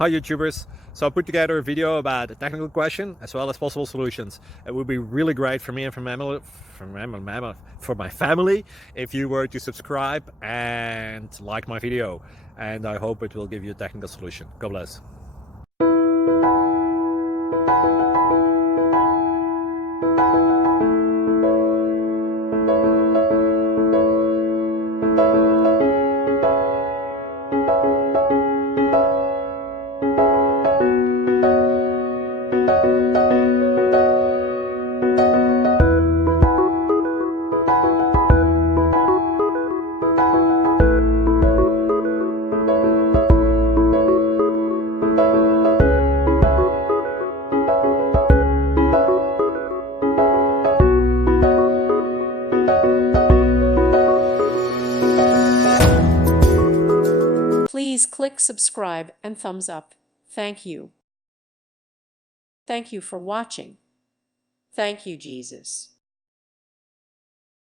Hi YouTubers! So I put together a video about a technical question as well as possible solutions. It would be really great for me and for my family if you were to subscribe and like my video, and I hope it will give you a technical solution. God bless. Please click subscribe and thumbs up. Thank you. Thank you for watching. Thank you, Jesus.